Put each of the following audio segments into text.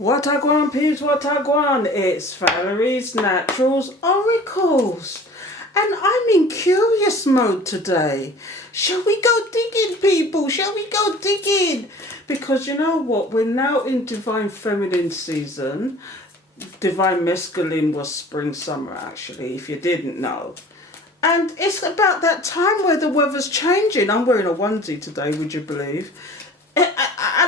What a gwan, peeps, what a gwan. It's Valerie's Naturals Oracles. And I'm in curious mode today. Shall we go digging, people? Shall we go digging? Because you know what? We're now in Divine Feminine season. Divine Masculine was spring, summer, actually, if you didn't know. And it's about that time where the weather's changing. I'm wearing a onesie today, would you believe? And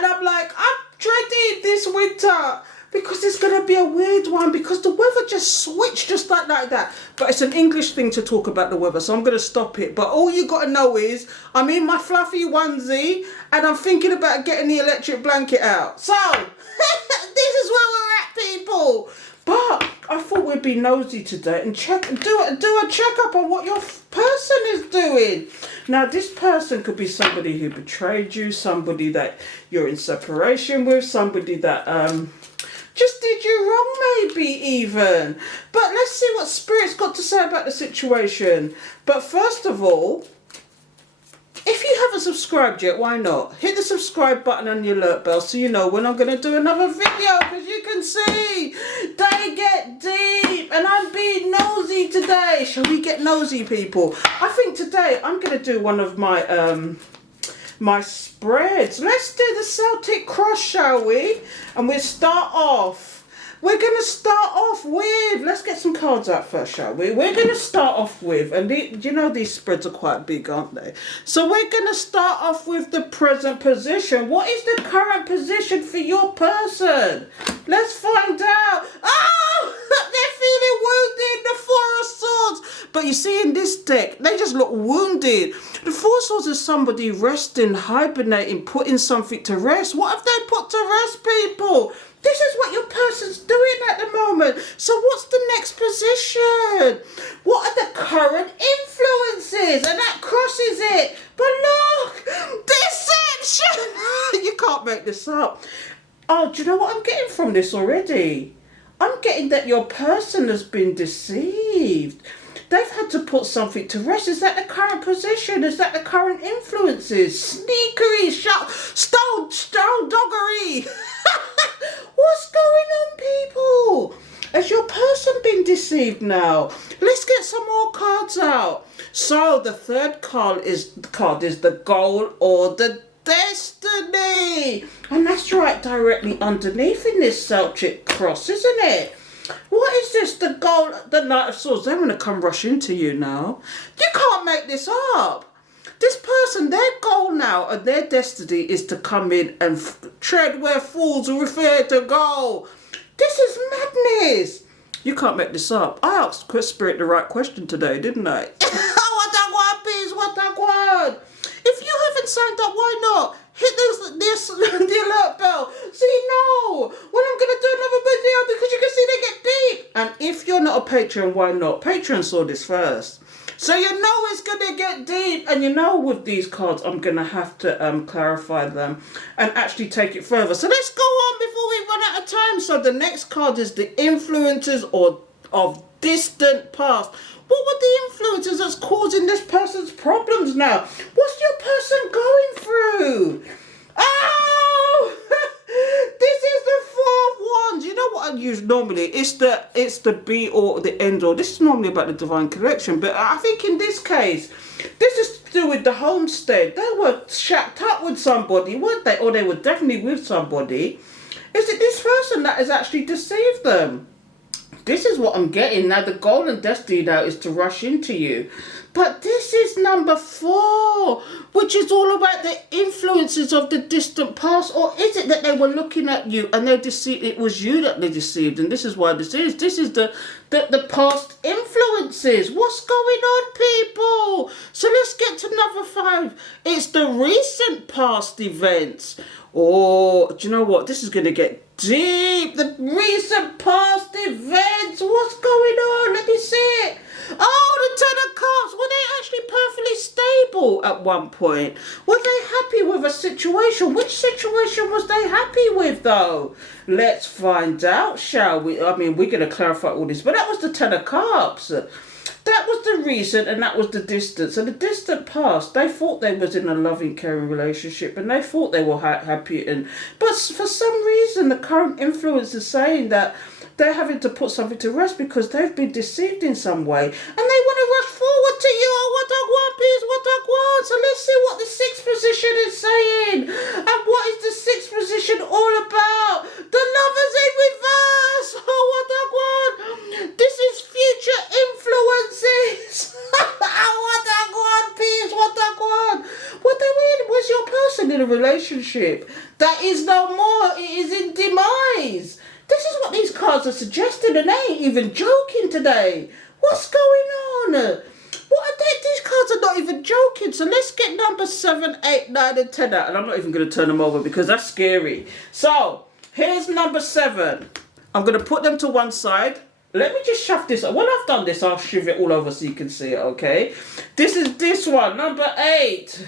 I'm like, I'm dreading this winter because it's going to be a weird one because the weather just switched just like that. But it's an English thing to talk about the weather, so I'm going to stop it. But all you got to know is I'm in my fluffy onesie and I'm thinking about getting the electric blanket out. So this is where we're at, people. But I thought we'd be nosy today and do a checkup on what your person is doing. Now, this person could be somebody who betrayed you, somebody that you're in separation with, somebody that just did you wrong, maybe even. But let's see what Spirit's got to say about the situation. But first of all, if you haven't subscribed yet, why not? Hit the subscribe button and the alert bell so you know when I'm going to do another video. Because you can see, they get deep. And I'm being nosy today. Shall we get nosy, people? I think today I'm going to do one of my my spreads. Let's do the Celtic cross, shall we? And we'll start off. We're going to start off with, let's get some cards out first, shall we? We're going to start off with, and you know these spreads are quite big, aren't they? So we're going to start off with the present position. What is the current position for your person? Let's find out. Oh, they're feeling wounded, the Four of Swords. But you see in this deck, they just look wounded. The Four of Swords is somebody resting, hibernating, putting something to rest. What have they put to rest, people? This is what your person's doing at the moment. So what's the next position? What are the current influences? And that crosses it. But look, deception. You can't make this up. Oh, do you know what I'm getting from this already? I'm getting that your person has been deceived. They've had to put something to rest. Is that the current position? Is that the current influences? Sneakery, stone doggery. What's going on, people? Has your person been deceived now? Let's get some more cards out. So the third card is the goal or the destiny. And that's right directly underneath in this Celtic cross, isn't it? What is this? The goal, the Knight of Swords. They're going to come rush into you now. You can't make this up. This person, their goal now and their destiny is to come in and tread where fools refuse to go. This is madness. You can't make this up. I asked Spirit the right question today, didn't I? What I want, please, what I want. If you haven't signed up, why not? Hit the alert bell so you know when I'm going to do another video because you can see they get deep. And if you're not a patron, why not? Patron saw this first. So you know it's going to get deep. And you know with these cards, I'm going to have to clarify them and actually take it further. So let's go on before we run out of time. So the next card is the influences of distant past. What were the influences that's causing this person's problems now? What's your person going through? Oh! This is the Four of Wands. You know what I use normally? It's the be or the end all. This is normally about the divine connection, but I think in this case, this is to do with the homestead. They were shacked up with somebody, weren't they? Or they were definitely with somebody. Is it this person that has actually deceived them? This is what I'm getting. Now, the goal and destiny now is to rush into you. But this is number 4, which is all about the influences of the distant past. Or is it that they were looking at you and they deceived? It was you that they deceived. And this is why this is. This is the past influences. What's going on, people? So let's get to number 5. It's the recent past events. Oh, do you know what? This is going to get deep. The recent past events. What's going on? Let me see it. Oh, the Ten of Cups. Were they actually perfectly stable at one point? Were they happy with a situation? Which situation was they happy with, though? Let's find out, shall we? I mean, we're going to clarify all this. But that was the Ten of Cups. that was the reason, and that was the distance. And the distant past, they thought they was in a loving, caring relationship, and they thought they were happy. But for some reason, the current influence is saying that they're having to put something to rest because they've been deceived in some way, and they want to rush forward to you. Oh, what I want, please, what I want. So let's see what the sixth position is saying, and what is the sixth position all about? The Lovers in reverse. Oh, what I want. This is future influences. Oh, what I want, please, what I want. What I mean was your person in a relationship that is no more. It is in demise. This is what these cards are suggesting, and they ain't even joking today. What's going on? What are they? These cards are not even joking. So let's get number 7, 8, 9, and 10 out. And I'm not even going to turn them over because that's scary. So here's number 7. I'm going to put them to one side. Let me just shove this. When I've done this, I'll shove it all over so you can see it, okay? This is this one, number 8.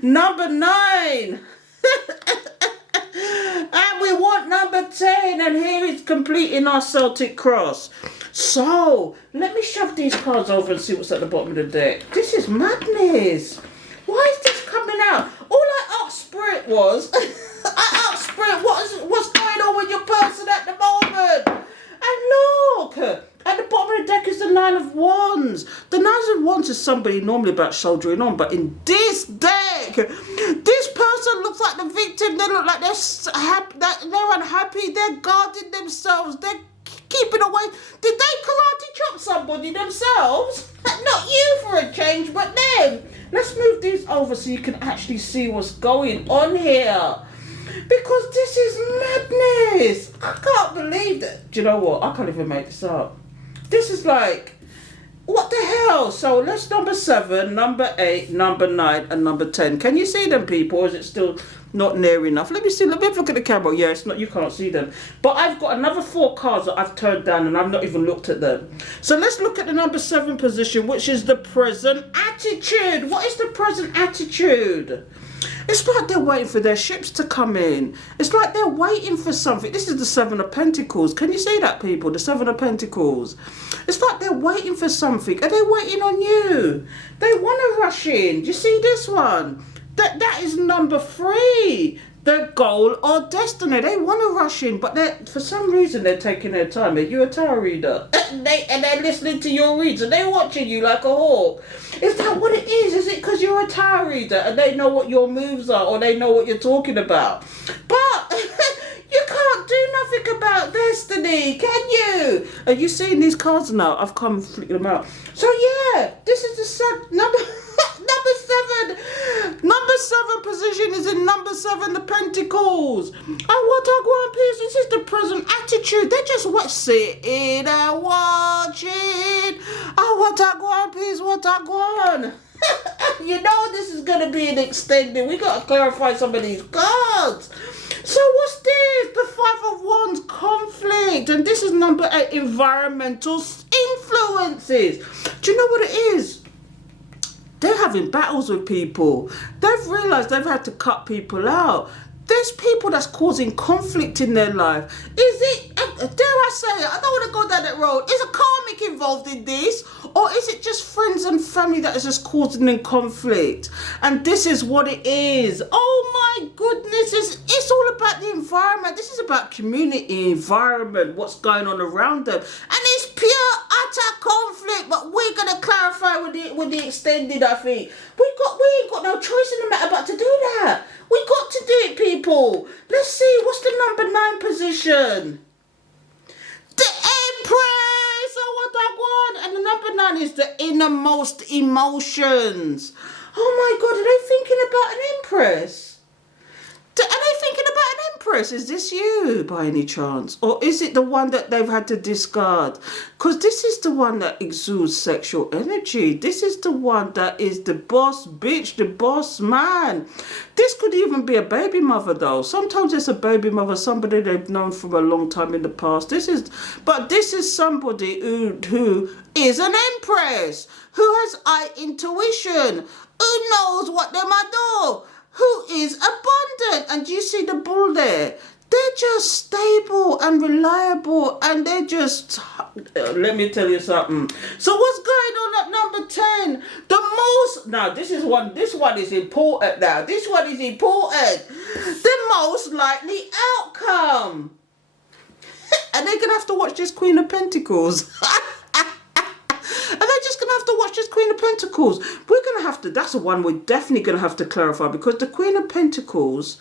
Number 9. And we want number 10, and here is completing our Celtic cross. So let me shove these cards over and see what's at the bottom of the deck. This is madness. Why is this coming out? All I asked Spirit was, I asked Spirit, what's going on with your person at the moment? And look, at the bottom of the deck is the 9 of Wands. The 9 of Wands is somebody normally about shouldering on, but in this deck, this person looks like the victim. They look like they're unhappy. They're guarding themselves. They're keeping away. Did they karate chop somebody themselves? Not you for a change, but them. Let's move these over so you can actually see what's going on here. Because this is madness. I can't believe that. Do you know what? I can't even make this up. This is like, what the hell? So let's number 7, number 8, number 9, and number 10. Can you see them, people? Or is it still not near enough? Let me see. Let me look at the camera. Yeah, it's not. You can't see them. But I've got another 4 cards that I've turned down, and I've not even looked at them. So let's look at the number 7 position, which is the present attitude. What is the present attitude? It's like they're waiting for their ships to come in. It's like they're waiting for something. This is the 7 of Pentacles. Can you see that, people? The 7 of Pentacles. It's like they're waiting for something. Are they waiting on you? They want to rush in. Do you see this one? That is number 3. The goal or destiny. They want to rush in, but for some reason they're taking their time. Are you a tarot reader? And they're listening to your reads, and they're watching you like a hawk. Is that what it is? Is it because you're a tarot reader and they know what your moves are, or they know what you're talking about? But you can't do nothing about destiny, can you? Are you seeing these cards now? I've come and flicked them out. So yeah, this is the number 7. Number 7 position is in number 7, the Pentacles. And what I want, please, this is the present attitude. They're just sitting and watching. And what I want, please, what I want. You know this is going to be an extended. We got to clarify some of these cards. So what's this? The 5 of Wands, conflict. And this is number 8, environmental influences. Do you know what it is? They're having battles with people. They've realised they've had to cut people out. There's people that's causing conflict in their life. Is it, dare I say it, I don't want to go down that road. Is a karmic involved in this? Or is it just friends and family that is just causing them conflict? And this is what it is. Oh my goodness, it's all about the environment. This is about community, environment, what's going on around them. And it's pure, utter conflict. But we're going to clarify with the extended, I think. We ain't got no choice in the matter but to do that. We got to do it, people. Let's see, what's the number 9 position? The Empress! Oh, what I want. And the number 9 is the innermost emotions. Oh my God, are they thinking about an Empress? Are they thinking about an Empress? Is this you by any chance? Or is it the one that they've had to discard? Because this is the one that exudes sexual energy. This is the one that is the boss bitch, the boss man. This could even be a baby mother though. Sometimes it's a baby mother, somebody they've known for a long time in the past. This is somebody who is an Empress, who has eye intuition, who knows what they might do, who is abundant. And you see the bull there? They're just stable and reliable, and they're just Let me tell you something. So what's going on at number 10? The most, now this one is important now. This one is important. The most likely outcome. And they're going to have to watch this Queen of Pentacles. And they're just going to have to watch this Queen of Pentacles. We're going to have to, that's the one we're definitely going to have to clarify, because the Queen of Pentacles,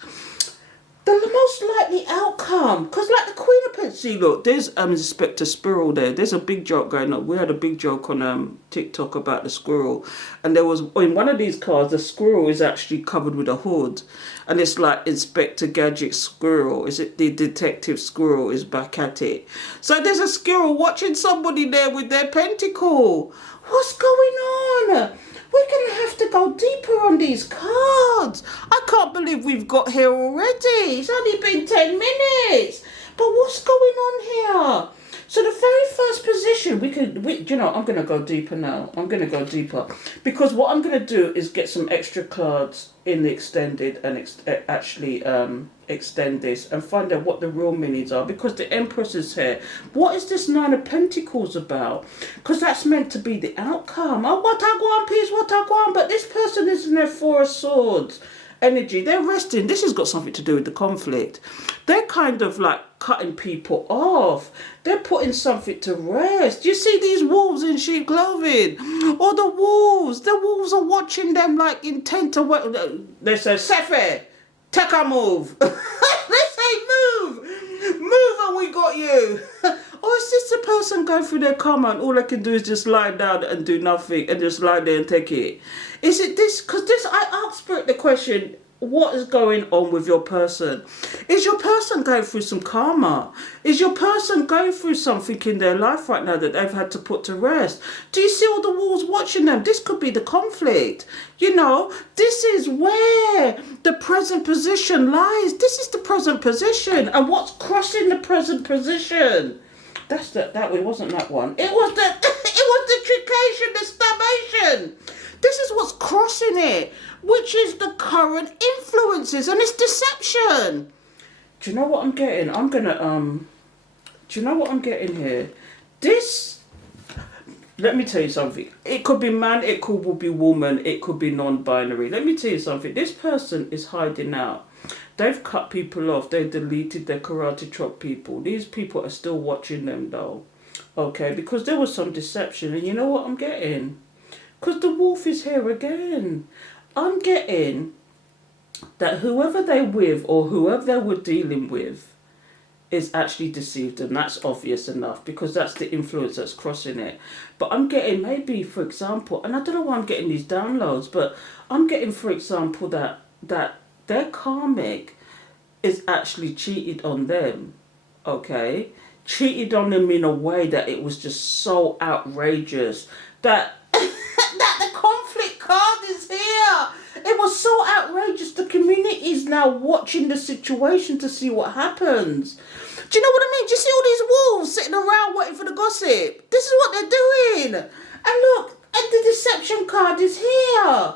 the most likely outcome, because like the Queen of Pentacles, see, look, there's Inspector Squirrel there. There's a big joke going on. We had a big joke on TikTok about the squirrel, and there was, in one of these cards, the squirrel is actually covered with a hood, and it's like Inspector Gadget Squirrel. Is it the Detective Squirrel is back at it? So there's a squirrel watching somebody there with their pentacle. What's going on? We're going to have to go deeper on these cards. I can't believe we've got here already. It's only been 10 minutes. But what's going on here? So the very first position, you know, I'm going to go deeper now. I'm going to go deeper. Because what I'm going to do is get some extra cards in the extended and extend this and find out what the real meanings are, because the Empress is here. What is this Nine of Pentacles about? Because that's meant to be the outcome. Oh, what I want, peace, what I want. But this person is in their Four of Swords energy. They're resting. This has got something to do with the conflict. They're kind of like cutting people off. They're putting something to rest. You see these wolves in sheep clothing, or the wolves are watching them like intent to what they say, Sephi, take a move. They say move and we got you. Or is this the person going through their karma and all they can do is just lie down and do nothing and just lie there and take it? Is it this? Because this, I asked Spirit the question, what is going on with your person? Is your person going through some karma? Is your person going through something in their life right now that they've had to put to rest? Do you see all the wolves watching them? This could be the conflict. You know, this is where the present position lies. This is the present position. And what's crossing the present position? It wasn't that one. It was the trication, the stabbation. This is what's crossing it, which is the current influences, and it's deception. Do you know what I'm getting? Do you know what I'm getting here? This, let me tell you something. It could be man, it could be woman, it could be non-binary. Let me tell you something. This person is hiding out. They've cut people off. They've deleted their karate chop people. These people are still watching them though. Okay, because there was some deception. And you know what I'm getting? Because the wolf is here again. I'm getting that whoever they're with or whoever they were dealing with is actually deceived, and that's obvious enough because that's the influence that's crossing it. But I'm getting maybe, for example, and I don't know why I'm getting these downloads, but I'm getting, for example, that their karmic is actually cheated on them, okay? Cheated on them in a way that it was just so outrageous that that the conflict card is here. It was so outrageous. The community is now watching the situation to see what happens. Do you know what I mean? Do you see all these wolves sitting around waiting for the gossip? This is what they're doing. And look, and the deception card is here.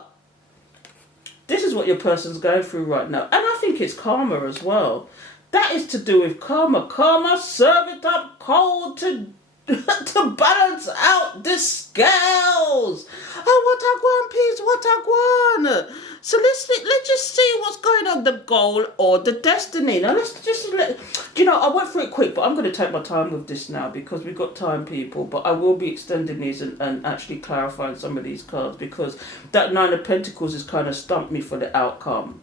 This is what your person's going through right now. And I think it's karma as well. That is to do with karma. Karma, serve it up cold to balance out the scales. Oh, what I want, peace, what I want. So let's just see what's going on, the goal or the destiny. Now let's just I went through it quick, but I'm going to take my time with this now because we've got time, people. But I will be extending these and actually clarifying some of these cards because that Nine of Pentacles has kind of stumped me for the outcome.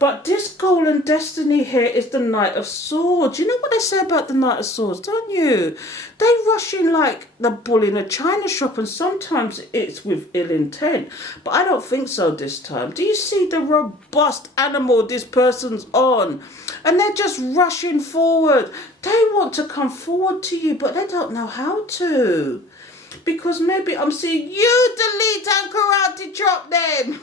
But this goal and destiny here is the Knight of Swords. You know what they say about the Knight of Swords, don't you? They rush in like the bull in a china shop, and sometimes it's with ill intent. But I don't think so this time. Do you see the robust animal this person's on? And they're just rushing forward. They want to come forward to you, but they don't know how to. Because maybe I'm seeing you delete and karate chop them.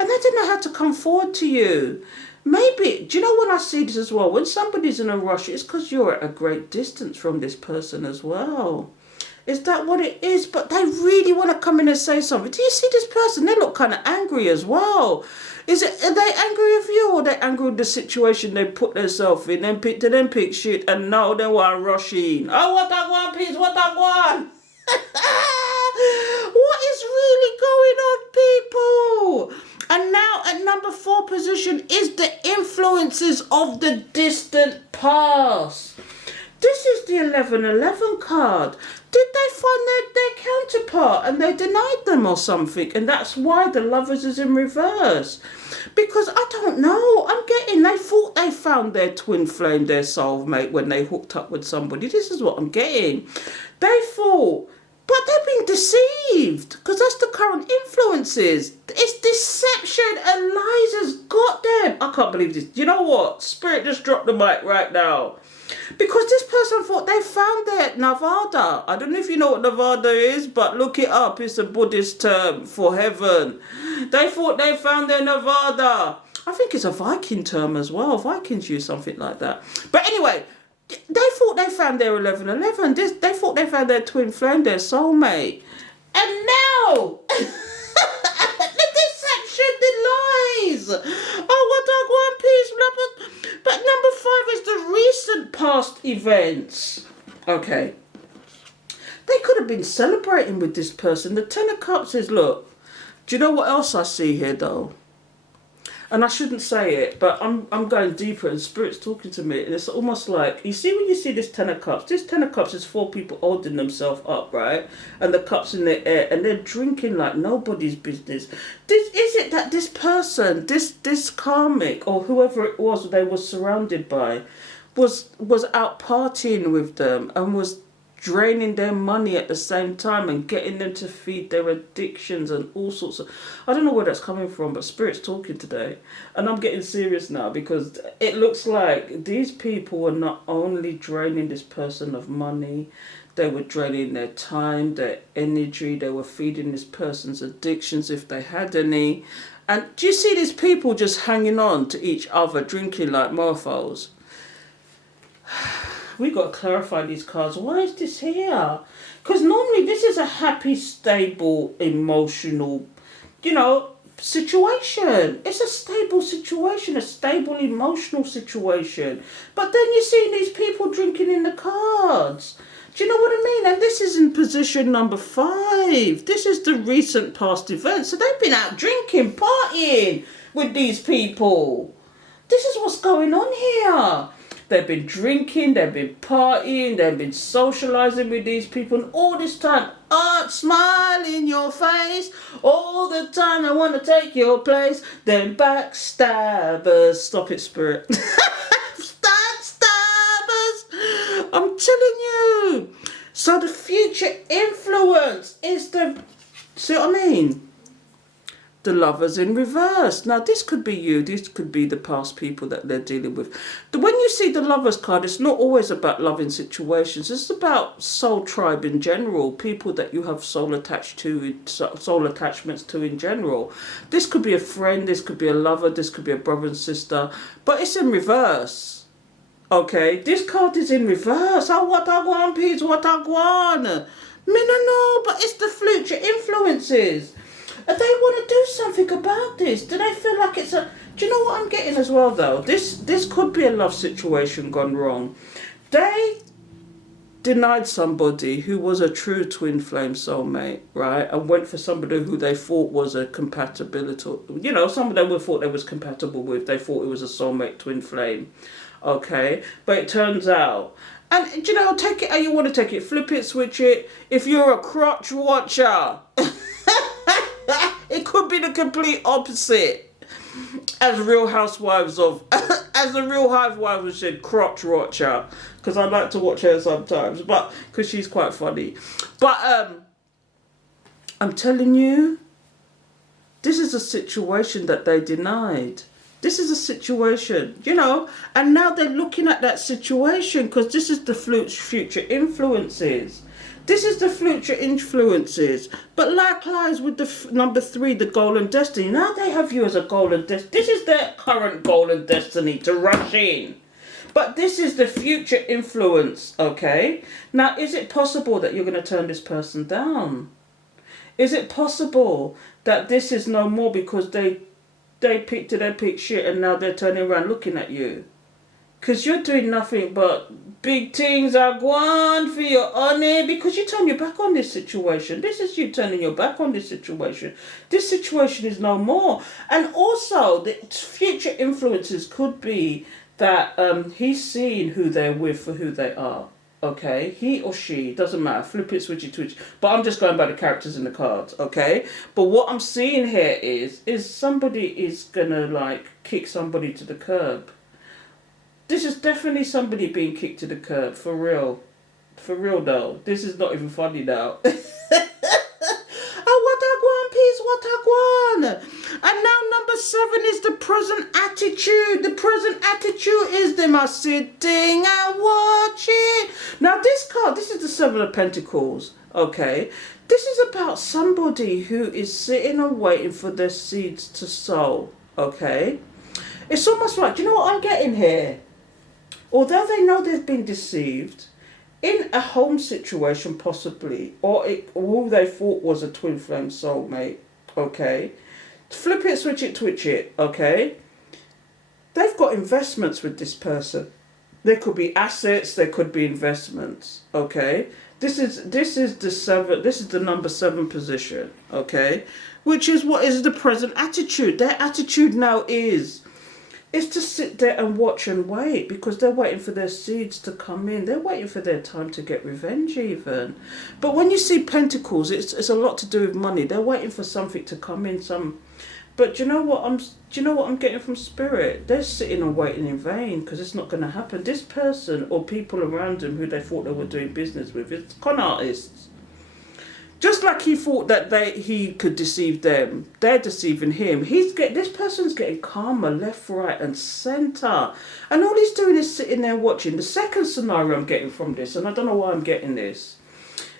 And they don't know how to come forward to you. Maybe, do you know when I see this as well? When somebody's in a rush, it's because you're at a great distance from this person as well. Is that what it is? But they really want to come in and say something. Do you see this person? They look kind of angry as well. Are they angry with you, or are they angry with the situation they put themselves in? Then pick shit, and now they want to rush in. Oh, what I want, please, what I want. What is really going on, people? And now at number 4 position is the influences of the distant past. This is the 1111 card. Did they find their counterpart and they denied them or something? And that's why the Lovers is in reverse. Because I don't know. They thought they found their twin flame, their soulmate, when they hooked up with somebody. This is what I'm getting. They thought, but they've been deceived. Because that's the current influences. It's deception and lies has got them. I can't believe this. You know what? Spirit just dropped the mic right now. Because this person thought they found their Navada. I don't know if you know what Navada is, but look it up. It's a Buddhist term for heaven. They thought they found their Navada. I think it's a Viking term as well. Vikings use something like that. But anyway, they thought they found their 1111. They thought they found their twin flame, their soulmate. And now... the lies. Oh, what I want, peace. But number 5 is the recent past events. Okay. They could have been celebrating with this person. The 10 of Cups is, look, do you know what else I see here, though? And I shouldn't say it, but I'm going deeper, and Spirit's talking to me. And it's almost like, you see when you see this 10 of Cups, this 10 of Cups is 4 people holding themselves up, right? And the cups in the air, and they're drinking like nobody's business. Is it that this person, this karmic, or whoever it was they were surrounded by, was out partying with them and was draining their money at the same time and getting them to feed their addictions and all sorts of... I don't know where that's coming from, but Spirit's talking today. And I'm getting serious now, because it looks like these people were not only draining this person of money, they were draining their time, their energy, they were feeding this person's addictions if they had any. And do you see these people just hanging on to each other, drinking like mofos? We got to clarify these cards. Why is this here? Because normally this is a happy, stable, emotional, situation. It's a stable situation, a stable, emotional situation. But then you see these people drinking in the cards. Do you know what I mean? And this is in position number 5. This is the recent past events. So they've been out drinking, partying with these people. This is what's going on here. They've been drinking, they've been partying, they've been socializing with these people, and all this time, smile in your face, all the time I want to take your place, then backstabbers. Stop it, Spirit. Backstabbers! I'm telling you. So the future influence is see what I mean? The Lovers in reverse. Now, this could be you. This could be the past people that they're dealing with. When you see the Lovers card, it's not always about loving situations. It's about soul tribe in general. People that you have soul attachments to in general. This could be a friend. This could be a lover. This could be a brother and sister. But it's in reverse. Okay? This card is in reverse. Oh, what I want, peace, what I want. No, but it's the future influences. They want to do something about this. Do they feel like it's a... Do you know what I'm getting as well, though? This could be a love situation gone wrong. They denied somebody who was a true twin flame soulmate, right? And went for somebody who they thought was a compatibility... some of them thought they was compatible with. They thought it was a soulmate twin flame. Okay? But it turns out... And, take it how you want to take it. Flip it, switch it. If you're a crotch watcher... It could be the complete opposite. As Real Housewives as the Real Housewives said, crotch watcher. Because I like to watch her sometimes, but because she's quite funny. But I'm telling you, this is a situation that they denied. This is a situation, and now they're looking at that situation because this is the future influences. This is the future influences. But likewise with the number 3, the goal and destiny. Now they have you as a goal and destiny. This is their current goal and destiny, to rush in. But this is the future influence, okay? Now, is it possible that you're going to turn this person down? Is it possible that this is no more because they picked shit and now they're turning around looking at you? Because you're doing nothing but big things are gwan for your honey, because you turn your back on this situation. This is you turning your back on this situation. This situation is no more. And also, the future influences could be that he's seeing who they're with for who they are. Okay, he or she, doesn't matter, flip it, switch it, twitch. But I'm just going by the characters in the cards, okay? But what I'm seeing here is somebody is gonna like kick somebody to the curb. This is definitely somebody being kicked to the curb, for real. For real though. This is not even funny now. Oh, what a gwan, peace, what a gwan. And now number 7 is the present attitude. The present attitude is them are sitting and watching. Now this card, this is the 7 of Pentacles, okay? This is about somebody who is sitting and waiting for their seeds to sow, okay? It's almost like, do you know what I'm getting here? Although they know they've been deceived, in a home situation possibly, or who they thought was a twin flame soulmate, okay? Flip it, switch it, twitch it, okay? They've got investments with this person. There could be assets, there could be investments, okay? This is the 7, this is the number 7 position, okay? Which is what is the present attitude. Their attitude now is to sit there and watch and wait, because they're waiting for their seeds to come in. They're waiting for their time to get revenge even. But when you see Pentacles, it's a lot to do with money. They're waiting for something to come in. But do you know what I'm getting from Spirit? They're sitting and waiting in vain, because it's not going to happen. This person or people around them who they thought they were doing business with, it's con artists. Just like he thought that he could deceive them, they're deceiving him. This person's getting karma left, right, and center, and all he's doing is sitting there watching. The second scenario I'm getting from this, and I don't know why I'm getting this,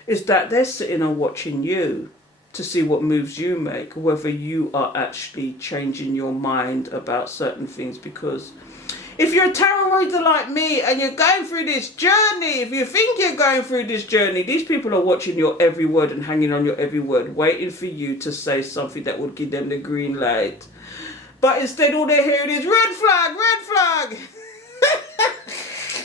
is that they're sitting and watching you to see what moves you make, whether you are actually changing your mind about certain things. Because if you're a tarot reader like me and you're going through this journey, if you think you're going through this journey, these people are watching your every word and hanging on your every word, waiting for you to say something that would give them the green light. But instead all they're hearing is red flag, red flag.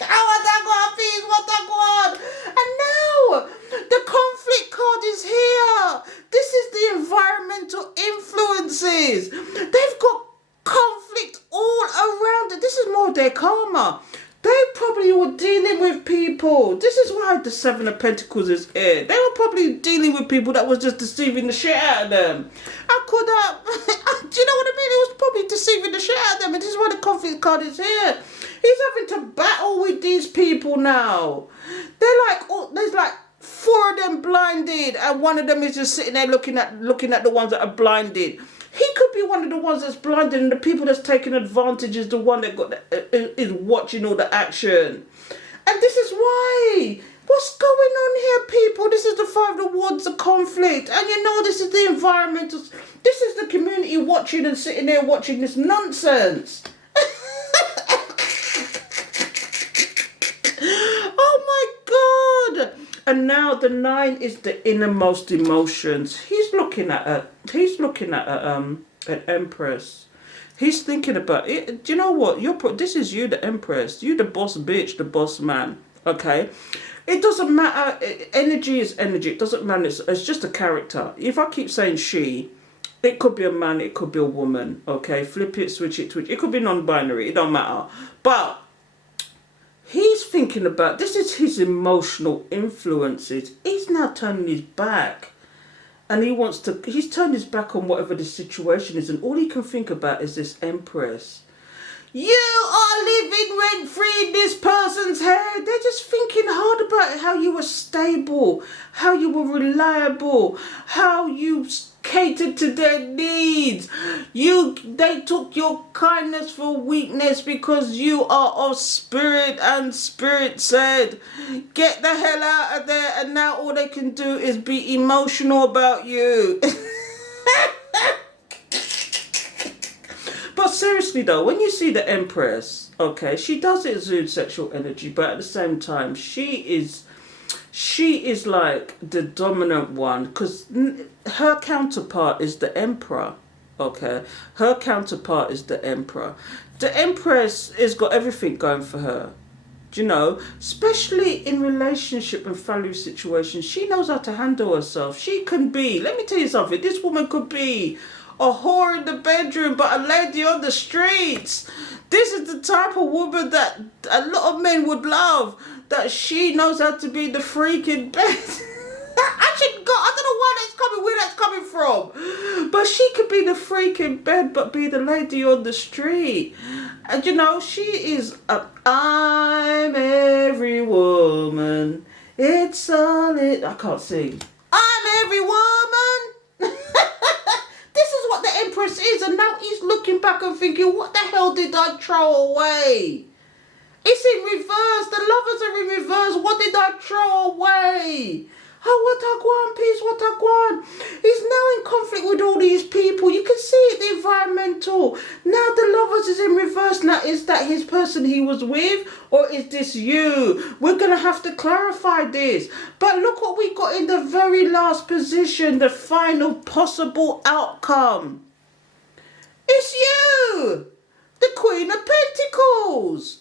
Oh, what a god, peace, what a god. And now the conflict card is here. This is the environmental influences. They've got conflict all around it. This is more their karma. They probably were dealing with people. This is why the 7 of Pentacles is here. They were probably dealing with people that was just deceiving the shit out of them. Do you know what I mean? It was probably deceiving the shit out of them. And this is why the conflict card is here. He's having to battle with these people now. There's like 4 of them blinded, and one of them is just sitting there looking at the ones that are blinded. He could be one of the ones that's blinded, and the people that's taking advantage is the one that is watching all the action. And this is why. What's going on here, people? This is the 5 of Wands, the conflict. And you know, this is the environmental. This is the community watching and sitting there watching this nonsense. Oh my God. And now the 9 is the innermost emotions. He's looking at an Empress. He's thinking about it. Do you know what? This is you, the Empress. You, the boss bitch, the boss man. Okay? It doesn't matter. Energy is energy. It doesn't matter. It's just a character. If I keep saying she, it could be a man, it could be a woman. Okay? Flip it, switch it, twitch. It could be non-binary. It don't matter. But he's thinking about, this is his emotional influences. He's now turning his back. And he's turned his back on whatever the situation is. And all he can think about is this Empress. You are living rent-free in this person's head. They're just thinking hard about how you were stable, how you were reliable, how you catered to their needs. They took your kindness for weakness because you are of spirit, and spirit said, get the hell out of there. And now all they can do is be emotional about you. But seriously though, when you see the Empress, Okay, she does exude sexual energy, but at the same time, she is like the dominant one, because her counterpart is the emperor. Okay, her counterpart is the emperor. The empress has got everything going for her. Do you know, especially in relationship and family situations, she knows how to handle herself. She can be, let me tell you something, this woman could be a whore in the bedroom but a lady on the streets. This is the type of woman that a lot of men would love, that she knows how to be the freak in bed. I don't know why that's coming, where that's coming from. But she could be the freak in bed but be the lady on the street. And you know, she is I'm every woman. It's all it. I can't sing. I'm every woman. This is what the Empress is. And now he's looking back and thinking, what the hell did I throw away? It's in reverse. The lovers are in reverse. What did I throw away? Oh, what a gwan, peace, what a gwan. He's now in conflict with all these people. You can see it, the environmental. Now the lovers is in reverse. Now, is that his person he was with? Or is this you? We're going to have to clarify this. But look what we got in the very last position. The final possible outcome. It's you. The Queen of Pentacles.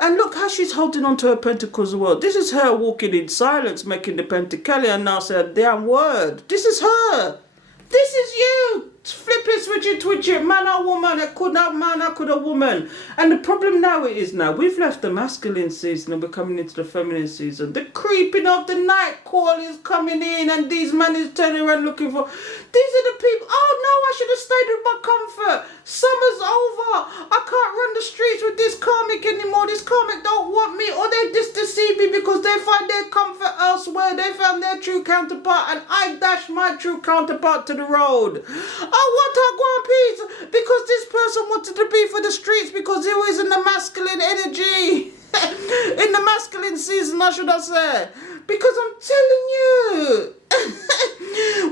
And look how she's holding on to her pentacles as well. This is her walking in silence, making the pentacles and now say a damn word. This is her. This is you. Flipping, switching, twitching. Man or woman. I could have man, I could have woman. And the problem now is we've left the masculine season and we're coming into the feminine season. The creeping of the night call is coming in and these men is turning around looking for. These are the people. Oh no, I should have stayed with my comfort. Summer's over. I can't run the streets with this karmic anymore. This karmic don't want me, or they just deceive me because they find their comfort elsewhere. They found their true counterpart and I dashed my true counterpart to the road. Oh, what a gwan peace, because this person wanted to be for the streets because he was in the masculine energy. In the masculine season, I should have said. Because I'm telling you.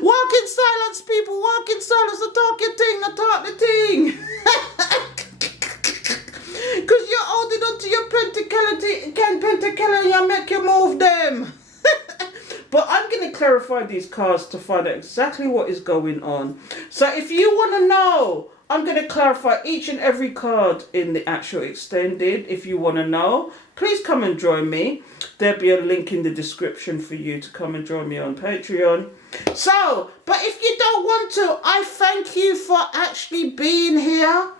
Walk in silence, people. Walk in silence. The talking thing. The talk the thing. Because you're holding on to your pentacle and you make you move them. But I'm going to clarify these cards to find out exactly what is going on. So if you want to know, I'm going to clarify each and every card in the actual extended. If you want to know, please come and join me. There'll be a link in the description for you to come and join me on Patreon. So, but if you don't want to, I thank you for actually being here.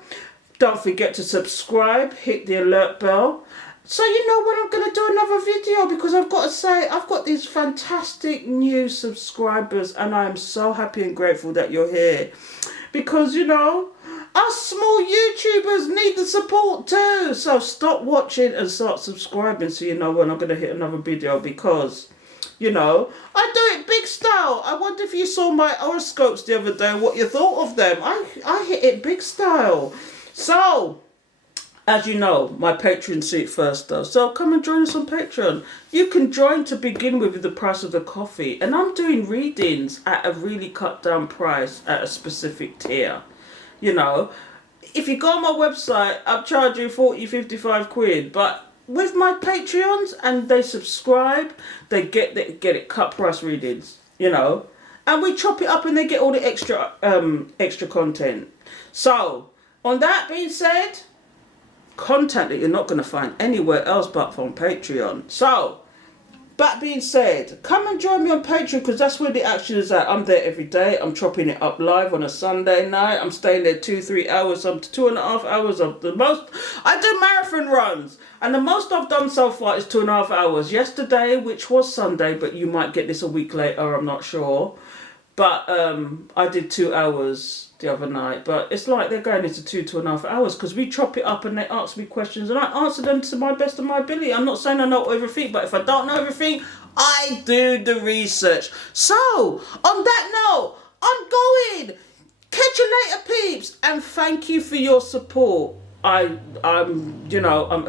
Don't forget to subscribe, hit the alert bell. So you know when I'm going to do another video, because I've got to say, I've got these fantastic new subscribers and I'm so happy and grateful that you're here. Because, you know, us small YouTubers need the support too. So stop watching and start subscribing so you know when I'm going to hit another video, because, you know, I do it big style. I wonder if you saw my horoscopes the other day and what you thought of them. I hit it big style. So, as you know, my Patreon seat first though. So come and join us on Patreon. You can join to begin with the price of the coffee. And I'm doing readings at a really cut down price at a specific tier. You know, if you go on my website, I'm charging 40, 55 quid. But with my Patreons and they subscribe, they get it cut price readings, you know. And we chop it up and they get all the extra content. So, on that being said, content that you're not going to find anywhere else but from Patreon. So, that being said, come and join me on Patreon because that's where the action is at. I'm there every day. I'm chopping it up live on a Sunday night. I'm staying there 2-3 hours, up to 2.5 hours of the most. I do marathon runs and the most I've done so far is 2.5 hours. Yesterday, which was Sunday, but you might get this a week later, I'm not sure. But I did 2 hours the other night, but it's like they're going into 2.5 hours because we chop it up and they ask me questions and I answer them to my best of my ability. I'm not saying I know everything, but if I don't know everything, I do the research. So, on that note, I'm going. Catch you later, peeps, and thank you for your support. I'm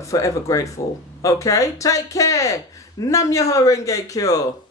forever grateful. Okay, take care. Nam Myoho Renge Kyo.